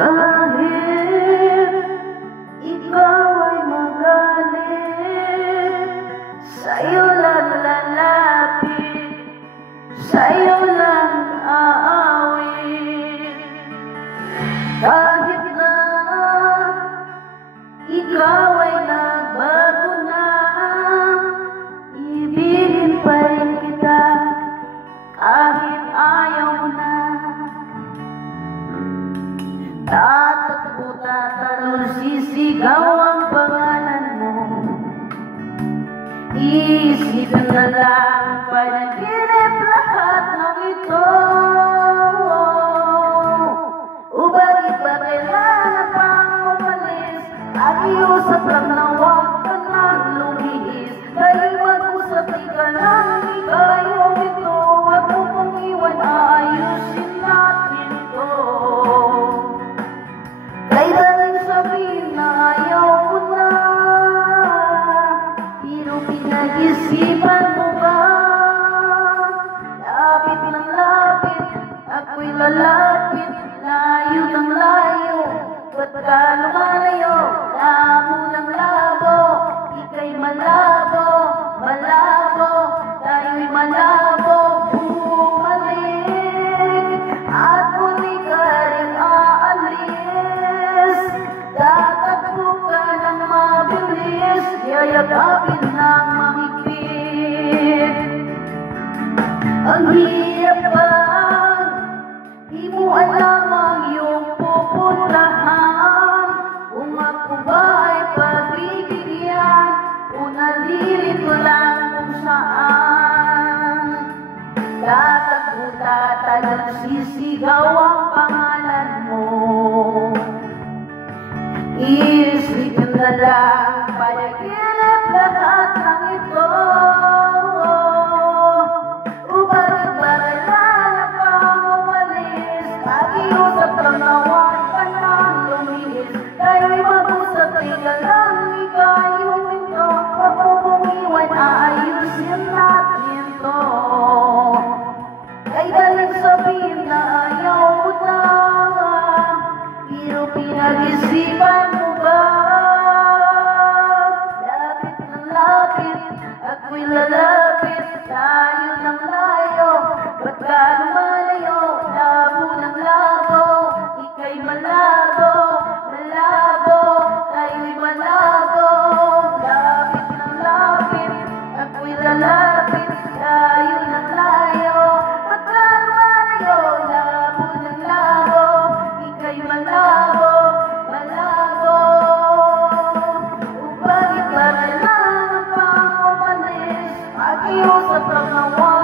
Kahit ikaw ay magalit, sa'yo lang lalapit, sa'yo lang aawit. Kahit na ikaw ay nabago na, ibigin pa rin kita kahit ayaw mo na. Tatakbo, tatalon, sisigaw ang pangalan mo. Iisipin na lang panaginip lahat ng ito. O bakit ba kailangan pang umalis? Akiusap lang na huwag ka nang lumihis. Dahil mag-usap ka lang, ikaw ito. Huwag mo kong iwan, aayusin natin ito. Kaya rin sabihin na ayaw ko na, pero pinag-isipan mo ba? Lapit ng lapit, ako'y lalapit, layo ng layo. Ba't ka lumalayo? Labo ng labo, ika'y malabo, malabo, tayo'y malabo. Bumalik at muli ka rin aalis. Tatakbo ka ng mabilis, yayakapin ng mahigpit. Ang hirap ba? Di mo alam ang iyong pupuntahan. Kung ako ba ay pagbibigyan o nalilito lang kung saan. Tatakbo, tatalon, sisigaw ang pangalan mo. Iisipin na lang panaginip lahat ng ito. O bakit ba kailangan pang umalis? Pakiusap lang na huwag ka nang lumihis. Tayo'y mag-usap, ika lang, ikaw yung ito. Huwag mo kong iwan, aayusin natin to. Kaya galing sabihin na ayaw mo na, pero pinag-isipan mo ba? Lapit ng lapit, ako'y lalapit, tayo ng layo. Ba't ka lumalayo? Labo ng labo, ika'y malabo, malabo, tayo'y malabo. Lapit ng lapit, ako'y lalapit, tayo ng layo. Ba't ka lumalayo? Labo ng labo, ika'y malabo, malabo. O bakit ba kailangan pang umalis? Pakiusap lang na huwag